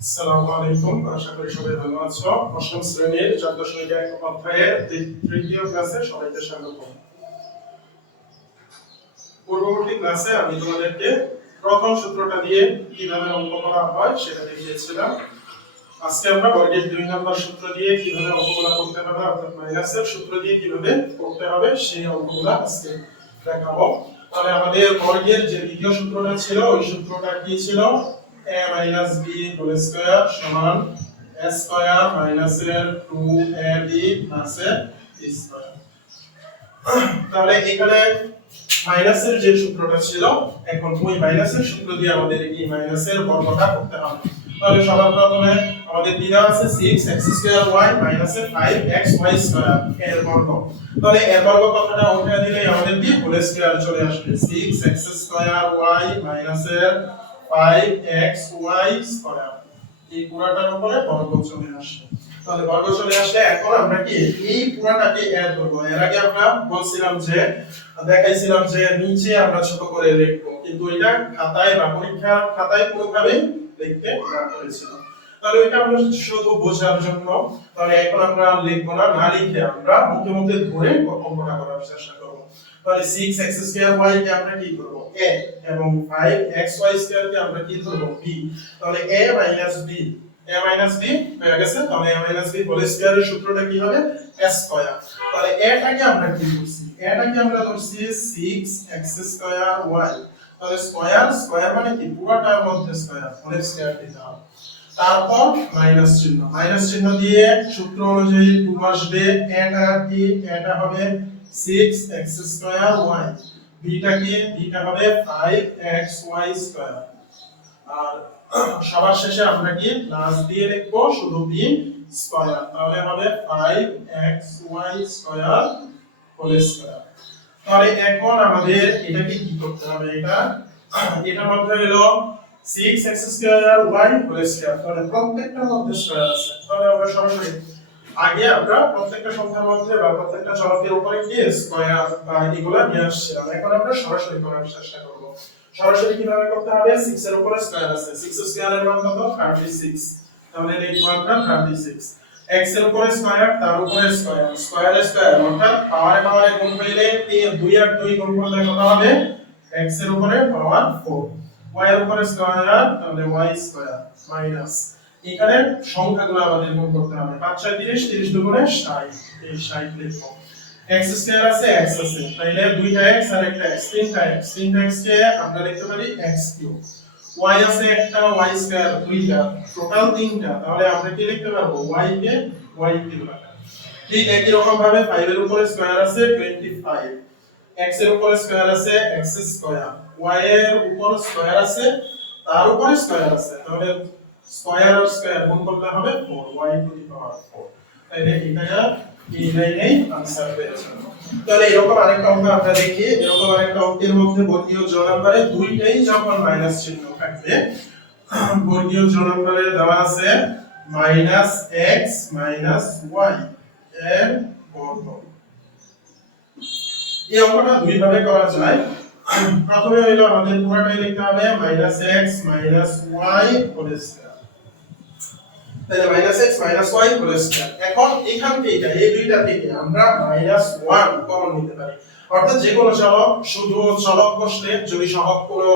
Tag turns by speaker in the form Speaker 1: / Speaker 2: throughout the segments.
Speaker 1: আসসালামু আলাইকুম, আশা করি সবাই ভালো আছো। অষ্টম শ্রেণির চার দশমিক এক অধ্যায়ের তৃতীয় ক্লাসে সবাইকে স্বাগত। পূর্ববর্তী ক্লাসে আমি তোমাদেরকে প্রথম সূত্রটা দিয়ে কীভাবে অঙ্ক করা হয় সেটা দেখিয়েছিলাম। আজকে আমরা বর্গের দুই নম্বর সূত্র দিয়ে কীভাবে অঙ্কগুলো করতে হবে অর্থাৎ মাইনাসের সূত্র দিয়ে কীভাবে করতে হবে সেই অঙ্কগুলো আজকে দেখাবো। তাহলে আমাদের বর্গের যে দ্বিতীয় সূত্রটা ছিল, ওই সূত্রটা কি ছিল? A minus b whole square সমান a স্কয়ার মাইনাস এর 2ab প্লাস এর b স্কয়ার তাহলে এখানে মাইনাসের যে সূত্রটা ছিল এখন ওই মাইনাসের সূত্র দিয়ে আমাদের এই মাইনাসের বর্গটা করতে হবে তাহলে সবার প্রথমে আমাদের দেওয়া আছে 6 x square y minus 5 x y square এর বর্গ তাহলে এর বর্গ কথাটা উঠে দিলে আমাদের কি হোল স্কয়ার চলে আসবে 6 x স্কয়ার y এর 5 x স্কয়ার এই পুরাটার উপরে বর্গ চলে আসবে তাহলে বর্গ চলে আসলে এখন আমরা কি এই পুরাটাকে এড করব? এর আগে আমরা বলছিলাম যে, দেখাইছিলাম যে নিচে আমরা ছোট করে কিন্তু এটা খাতায় বা পরীক্ষার খাতায় কোনোভাবে লিখতে না তাহলে এটা আমরা শুধু বোঝার জন্য, তাহলে এখন আমরা লিখব না না লিখে আমরা মুখে মুখে ধরে অঙ্কটা করার চেষ্টা করব। তাহলে 6x স্কয়ার y কে আমরা কি করব? A এবং 5xy স্কয়ার কে আমরা কি ধরব? B তাহলে a b a b হয়ে গেছে। তাহলে a b হোল স্কয়ারের সূত্রটা কি হবে? S স্কয়ার তাহলে a টাকে আমরা কি করছি a টাকে আমরা ধরছি 6x স্কয়ার y তাহলে স্কয়ার স্কয়ার মানে কি? পুরোটার মধ্যে স্কয়ার হোল স্কয়ার হবে তারপর মাইনাস চিহ্ন। মাইনাস চিহ্ন দিয়ে সূত্র অনুযায়ী টু আসবে। এটা কি? এটা হবে 6x স্কয়ার y বিটা কি? বিটা হবে 5xy স্কয়ার আর সবার শেষে আমরা কি? প্লাস দিয়ে লিখব, শুধু b স্কয়ার তাহলে হবে 5xy স্কয়ার হোল স্কয়ার তাহলে এখন আমাদের এটাকে কি করতে হবে? এটা এটার মধ্যে হলো 6x square y whole square তাহলে প্রত্যেকটার মধ্যে স্কয়ার আছে। তাহলে আমরা সরাসরি আগে আমরা প্রত্যেকটা সংখ্যার মধ্যে বা প্রত্যেকটা চলকের উপরে কি স্কয়ার বা এগুলা নিয়ে আসছিলাম। এখন আমরা সরাসরি করার চেষ্টা করব। সরাসরি কীভাবে করতে হবে? 6 এর উপরে স্কয়ার আছে। 6 স্কয়ারের মান কত? 36 তাহলে লিখব আমরা 36 x এর উপরে স্কয়ার, তার উপরে স্কয়ার। স্কয়ার স্কয়ার, অর্থাৎ পাওয়ারে পাওয়ারে গুণ হইলে 2 আর 2 গুণ করলে কত হবে? x এর উপরে পাওয়ার 4 y এর উপরে স্কয়ার, তাহলে y স্কয়ার মাইনাস এখানে সংখ্যাগুলো আমাদের গুণ করতে হবে। 5 6 30 30 দুগুণে 60 এই 60 লিখব। X স্কয়ার আছে, x আছে। তাইলে দুইটা x আর একটা x, তিনটা x তিনটা x কে আমরা লিখতে পারি x কিউব y আছে একটা, y স্কয়ার দুইটা। টোটাল তিনটা। তাহলে আমরা কি লিখতে পারব? Y কে y কিউব ঠিক একই রকম ভাবে 5 এর উপরে স্কয়ার আছে 25 x এর উপরে স্কয়ার আছে, x স্কয়ার y এর উপর স্কয়ার আছে, তার উপরে স্কয়ার আছে। তাহলে স্কয়ার আর স্কয়ার গুণ করলে হবে 4 y টু দি পাওয়ার 4 তাহলে এটা পেয়েছে। তাহলে এরকম আরেকটা অঙ্ক আমরা দেখি, এরকম আরেকটা অঙ্কের মধ্যে বর্গীয় দুইটাই যখন মাইনাস চিহ্ন বর্গীয় দেওয়া আছে মাইনাস এক্স মাইনাস ওয়াই এর বর্গ। এই অঙ্কটা দুই ভাবে করা যায়। প্রথমে হইল আমাদের পুরোটাই লিখতে হবে? Minus x minus y whole square তাহলে minus x minus y whole square এখন এখান থেকে, এই দুইটা থেকে আমরা মাইনাস ওয়ান কমন নিতে পারি। অর্থাৎ যে কোনো চলক শুধু চলক বসলে যদি সহগ কোনো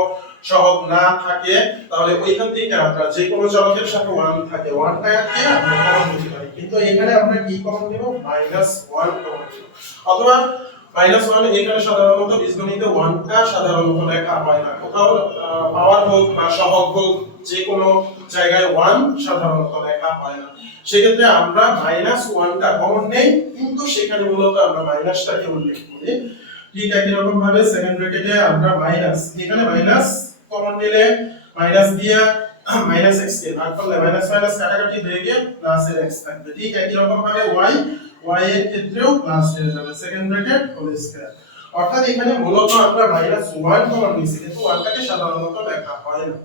Speaker 1: সহগ না থাকে, তাহলে ওইখান থেকে আমরা যে কোনো চলকের সাথে ওয়ান থাকে। ওয়ানটাকে আমরা কমন নিতে পারি। কিন্তু এখানে আমরা কি কমন নিব? মাইনাস ওয়ান কমন নিব। অথবা মাইনাস ওয়ান এখানে সাধারণত বীজগণিতে ওয়ানটা সাধারণত লেখা হয় না। কোথাও পাওয়ার হোক বা সহগ হোক যে কোনো জায়গায় ওয়ান সাধারণত লেখা হয় না। সেক্ষেত্রে আমরা মাইনাস ওয়ানটা কমন নেই, কিন্তু সেখানে মূলত আমরা মাইনাসটাকে উল্লেখ করি। ঠিক একই রকম ভাবে সেকেন্ড ব্র্যাকেটে আমরা মাইনাস এখানে মাইনাস কমন নিলে মাইনাস দিয়ে মাইনাস এক্স কে ভাগ করলে মাইনাস মাইনাস কাটাকাটি হয়ে গিয়ে প্লাস এর এক্স থাকবে। ঠিক একই রকম ভাবে ওয়াই ওয়াই এর ক্ষেত্রেও প্লাস হয়ে যাবে সেকেন্ড ব্র্যাকেট হোল স্কয়ার অর্থাৎ এখানে মূলত আমরা মাইনাস ওয়ান কমন নিয়েছি, কিন্তু 1 টাকে সাধারণত লেখা হয় না।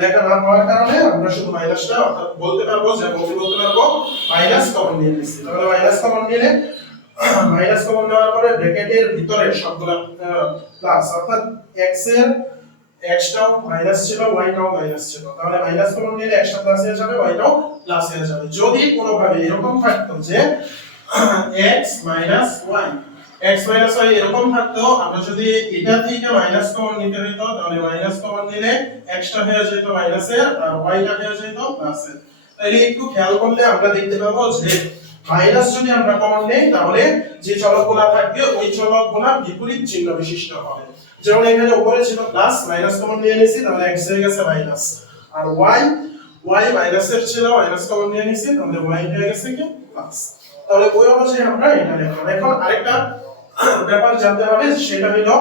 Speaker 1: লেখা না হওয়ার কারণে আমরা শুধু মাইনাসটা অর্থাৎ বলতে পারব, যে বলতে বলতে পারব মাইনাস কমন নিয়ে নিচ্ছি। তাহলে মাইনাস কমন নিলে মাইনাস কমন নেওয়ার পরে ব্র্যাকেটের ভিতরে সবগুলা প্লাস অর্থাৎ x এর x টাও মাইনাস ছিল y টাও মাইনাস ছিল। তাহলে মাইনাস কমন নিলে x টা প্লাস হয়ে যাবে y প্লাস হয়ে যাবে। যদি কোনোভাবে এরকম থাকতো যে x minus y x minus y এরকম থাকতো, আমরা যদি এটা থেকে মাইনাস কমন নিতে হইতো, তাহলে মাইনাস কমন নিলে x টা হয়ে যেত মাইনাসের আর y টা হয়ে যেত প্লাসের তাহলে একটু খেয়াল করলে আমরা দেখতে পাবো যে মাইনাস যদি আমরা কমন নেই, তাহলে যে চলকগুলো থাকবে, ওই চলকগুলো বিপরীত চিহ্ন বিশিষ্ট হবে। যেমন এখানে উপরে ছিল প্লাস মাইনাস কমন নিয়ে নিয়েছি তাহলে x হয়ে গেছে মাইনাস আর y y মাইনাসের ছিল মাইনাস কমন নিয়ে নিয়েছি তাহলে y হয়ে গেছে কি? প্লাস তাহলে ওই অনুযায়ী আমরা এটা লিখলাম এখন আরেকটা ব্যাপার জানতে হবে সেটা হলো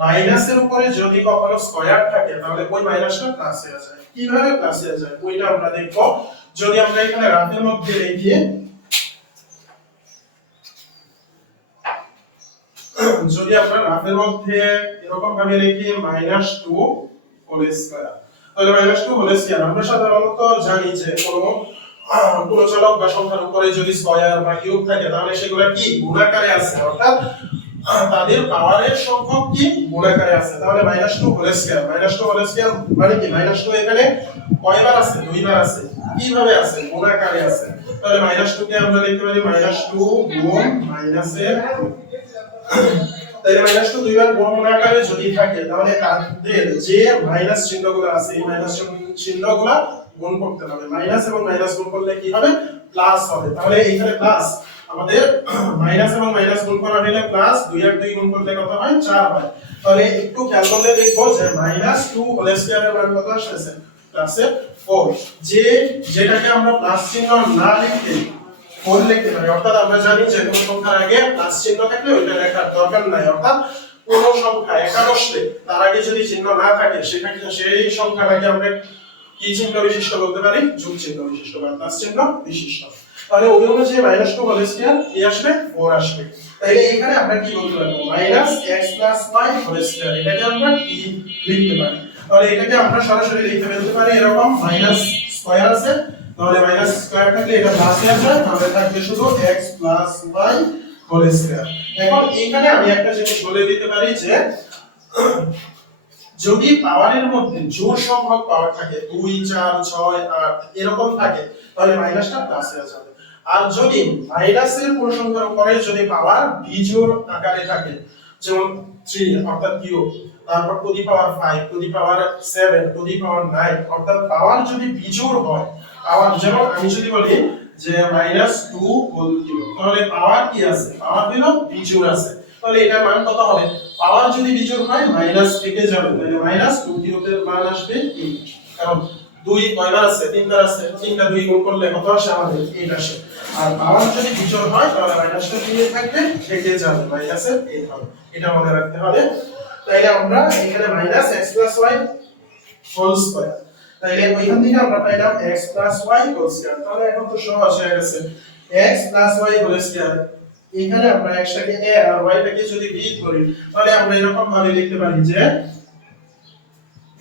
Speaker 1: মাইনাসের উপরে যদি কখনো স্কয়ার থাকে, তাহলে ওই মাইনাসটা প্লাস যায় কীভাবে প্লাস যায়? ওইটা আমরা দেখব। যদি আমরা এখানে রাতের মধ্যে লিখি যদি আমরা রাফের মধ্যে এরকম ভাবে লিখি মাইনাস টু হোল স্কয়ার তাহলে মাইনাস টু হোল স্কয়ার আমরা সাধারণত জানি যে কোনো কোনো চলক বা সংখ্যার উপরে যদি স্কয়ার বা কিউব থাকে, তাহলে সেগুলো কি? গুণাকারে আছে। অর্থাৎ তাদের পাওয়ারের সংখ্যক কি? গুণাকারে আছে। তাহলে minus two whole square minus two whole square মানে কি? মাইনাস টু এখানে কয়বার আছে? দুইবার আছে। কীভাবে আছে? গুণাকারে আছে। তাহলে মাইনাস টু কে আমরা লিখতে পারি মাইনাস টু গুণ মাইনাসের তাহলে মাইনাস টু দুইবার গুণ আকারে যদি থাকে, তাহলে তাদের যে মাইনাস চিহ্নগুলো আছে, এই মাইনাস চিহ্নগুলো গুণ করতে হবে। মাইনাস এবং মাইনাস গুণ করলে কি হবে? প্লাস হবে। তাহলে এইখানে প্লাস আমাদের মাইনাস এবং মাইনাস গুণ করা হলে প্লাস দুই আর দুই গুণ করলে কত হয়? চার হয়। তাহলে একটু খেয়াল করলে দেখব যে মাইনাস টু হোল স্কয়ারের মান কত আসছে প্লাসে ফোর যে যেটাকে আমরা প্লাস চিহ্ন না লিখে ফোর লিখতে পারি। অর্থাৎ আমরা জানি যে কোনো সংখ্যার আগে প্লাস চিহ্ন থাকলে ওইটা লেখার দরকার নাই। অর্থাৎ কোন সংখ্যা একাদশে তার আগে যদি চিহ্ন না থাকে সেক্ষেত্রে সেই সংখ্যাটাকে আমরা কি চিহ্ন বিশিষ্ট বলতে পারি? যোগ চিহ্ন বিশিষ্ট বা প্লাস চিহ্ন বিশিষ্ট। তাহলে ওই অনুযায়ী মাইনাস টু হোল স্কয়ার কি আসবে ফোর আসবে। তাহলে এখানে আমরা কি বলতে পারব? Minus x plus y whole square এটাকে আমরা কি লিখতে পারি। তাহলে এটাকে আমরা সরাসরি লিখতে ফেলতে পারি, এরকম মাইনাস স্কয়ার আছে। তাহলে মাইনাস স্কয়ার থাকলে এটা প্লাস যায় তাহলে থাকবে শুধু x plus y whole square এখন এখানে আমি একটা জিনিস বলে দিতে পারি যে, যদি পাওয়ারের মধ্যে জোর সংখ্যক পাওয়ার থাকে 2 4 6 8 এরকম থাকে, তাহলে মাইনাসটা প্লাস যাবে আর যদি কোন সংখ্যার উপরে যদি পাওয়ার বিজোড় আকারে থাকে, যেমন 3 অর্থাৎ কিউব তারপর to the power 5 to the power 7 to the power 9 অর্থাৎ পাওয়ার যদি বিজোড় হয়, পাওয়ার যেমন আমি যদি বলি যে মাইনাস টু হোল কিউব তাহলে পাওয়ার কি আছে? পাওয়ার হলো বিজোড় আছে। তাহলে এটার মান কত হবে? পাওয়ার যদি বিজোড় হয় মাইনাস থেকে যাবে। তাহলে মাইনাস টু কিউবের মান আসবে কারণ দুই, কয়বার আছে? তিনবার আছে। তিনটা দুই গুণ করলে কত আসে? আমাদের এইট আসে। আর পাওয়ার যদি বিজোড় হয়, তাহলে মাইনাসটা দিয়ে থাকবে থেকে যাবে মাইনাসের এইট হবে। এটা মনে রাখতে হবে। তাইলে আমরা এখানে minus x plus y whole square তাইলে ওইখান থেকে আমরা পাইলাম x y হোল স্কয়ার তাহলে এখন তো সহজ হয়ে গেছে। x y হোল স্কয়ার এখানে আমরা টাকে a আর y টাকে যদি b করি, তাহলে আমরা এরকম ভাবে লিখতে পারি যে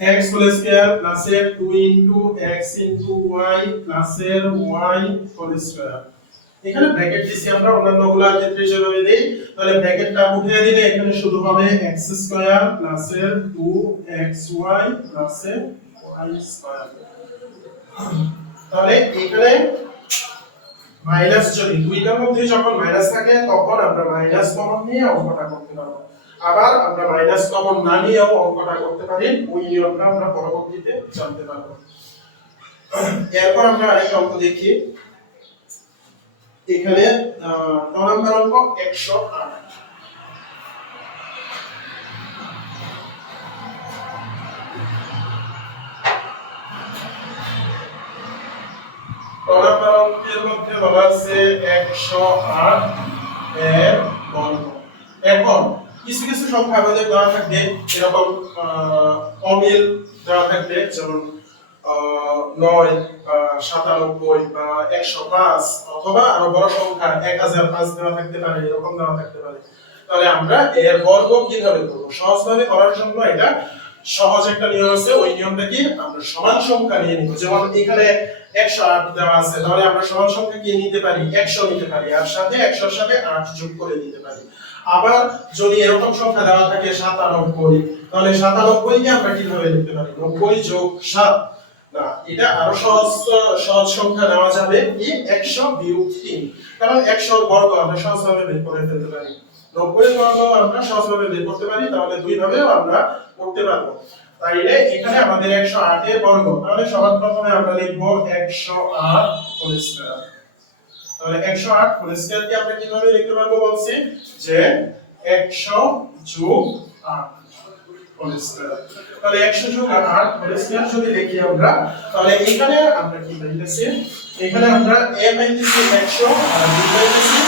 Speaker 1: x হোল স্কয়ার প্লাস এর 2 into x into y plus এর y হোল স্কয়ার এখানে ব্র্যাকেট দিছি আমরা, অন্যান্যগুলোর ক্ষেত্রে যেভাবে দেই, তাহলে ব্র্যাকেটটা উঠিয়ে দিলে এখানে শুধু হবে x স্কয়ার প্লাস এর 2xy প্লাস এর y স্কয়ার তাহলে এখানে মাইনাস যদি দুইটার মধ্যে যখন মাইনাস থাকে, তখন আমরা মাইনাস কমন নিয়ে অঙ্কটা করতে পারব। আবার আমরা মাইনাস কমন না নিয়েও অঙ্কটা করতে পারি, ওই নিয়মটা আমরা পরবর্তীতে জানতে পারব। এরপর আমরা আরেকটা অঙ্ক দেখি। এখানে ক নাম্বার অঙ্ক? একশো আট। এখন কিছু কিছু সংখ্যা আমাদের দেওয়া থাকবে, এরকম অমিল দেওয়া থাকবে, যেমন নয় সাতানব্বই, বা একশো পাঁচ, অথবা আরও বড় সংখ্যা এক হাজার পাঁচ দেওয়া থাকতে পারে, এরকম দেওয়া থাকতে পারে। তাহলে আমরা এর বর্গ কীভাবে করব? সহজভাবে করার জন্য এটা সহজ একটা নিয়ম আছে, ওই নিয়মটা কি? আমরা সমান সংখ্যা নিয়ে নিব। যেমন এখানে একশো আট দেওয়া আছে, তাহলে আমরা সমান সংখ্যা কি নিতে পারি? একশো নিতে পারি, আর সাথে একশোর সাথে আট যোগ করে নিতে পারি। আবার যদি এরকম সংখ্যা দেওয়া থাকে সাতানব্বই, তাহলে সাতানব্বই কে আমরা কীভাবে লিখতে পারি? নব্বই যোগ সাত। না, এটা আরও সহজ সহজ সংখ্যা নেওয়া যাবে কি? একশো বিয়োগ তিন। কারণ বর্গ আমরা সহজভাবে বের করে ফেলতে পারি। নব্বই বর্গ আমরা সহজভাবে বের করতে পারি, তাহলে দুই ভাবেও আমরা করতে পারব। তাইলে এখানে আমাদের একশো আটের বর্গ। তাহলে সবার প্রথমে আমরা লিখব একশো আট তাহলে একশো আট হোল স্কয়ার কে আমরা কীভাবে লিখতে পারব বলছি যে একশো যোগ আট হোল স্কয়ার তাহলে একশো যোগ আট হোল স্কয়ার যদি লিখি আমরা, তাহলে এখানে আমরা কি পাইতেছি? এখানে আমরা a পাইতেছি একশো আর b পাইতেছি।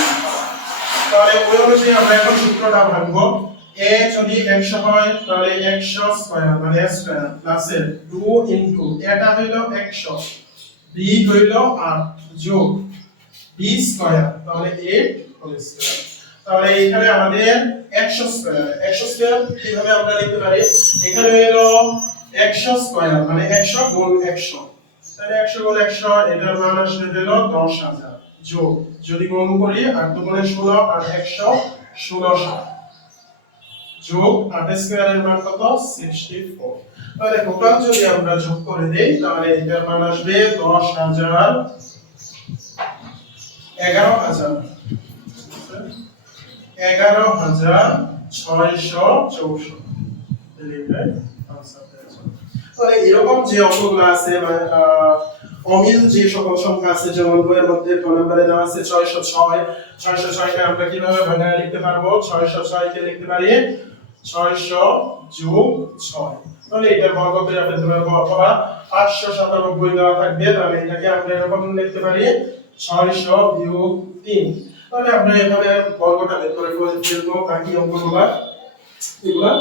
Speaker 1: তাহলে ওই অনুযায়ী আমরা এখন সূত্রটা ভাঙবো। a যদি 100 হয়, তাহলে 100 স্কয়ার মানে a স্কয়ার প্লাস 2 ইনটু এটা হইল 100 b হইল 8 যোগ। B স্কয়ার তাহলে 8 হোল স্কয়ার তাহলে এখানে আমাদের 100 স্কয়ার 100 স্কয়ার কীভাবে আমরা লিখতে পারি? এখানে হইল 100 স্কয়ার মানে 100 গুণ 100 তাহলে 100 গুণ 100 এটার মান আসলে হলো 10000 যোগ। যদি গুণ করি 8 দুগুণে 16 আর 100 1600 যোগ 8 স্কয়ারের মান কত? 64 তাহলে টোটাল যদি আমরা যোগ করে দেই, তাহলে এটার মান আসবে 10000 11000 11664 তাহলে এরকম যে অঙ্কগুলো আছে মানে অমিল যে সকল সংখ্যা আছে, যেমন বইয়ের মধ্যে দেওয়া আছে ছয়শো ছয়। ছয়শো আমরা কীভাবে লিখতে পারব? ছয়শো ছয়কে লিখতে পারি ছয়শো যোগ ছয়। তাহলে এটার বর্গ করে ফেলতে পারব? অথবা পাঁচশো সাতানব্বই দেওয়া থাকবে, তাহলে এটাকে আমরা এরকম লিখতে পারি ছয়শো বিয়োগ তিন। তাহলে আমরা এভাবে বর্গটা বের করে এগুলা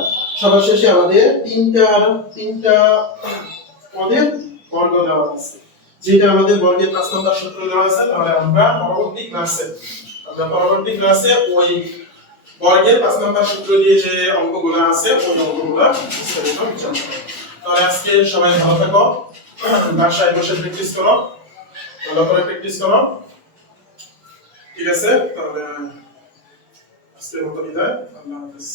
Speaker 1: আমাদের তিনটা তিনটা পদের বর্গ দেওয়া আছে। যেটা আমাদের বর্গের পাঁচ নম্বর সূত্র দেওয়া আছে, তাহলে আমরা পরবর্তী ক্লাসে আমরা পরবর্তী ক্লাসে ওই বর্গের পাঁচ নম্বর সূত্র দিয়ে যে অঙ্কগুলো আছে, ওই অঙ্কগুলো বিস্তারিত জানব। তাহলে আজকে সবাই ভালো থাকো। বাসায় বসে প্র্যাকটিস করো। ভালো করে প্র্যাকটিস করো। ঠিক আছে? তাহলে আজকের মতো বিদায়। আল্লাহ হাফেজ।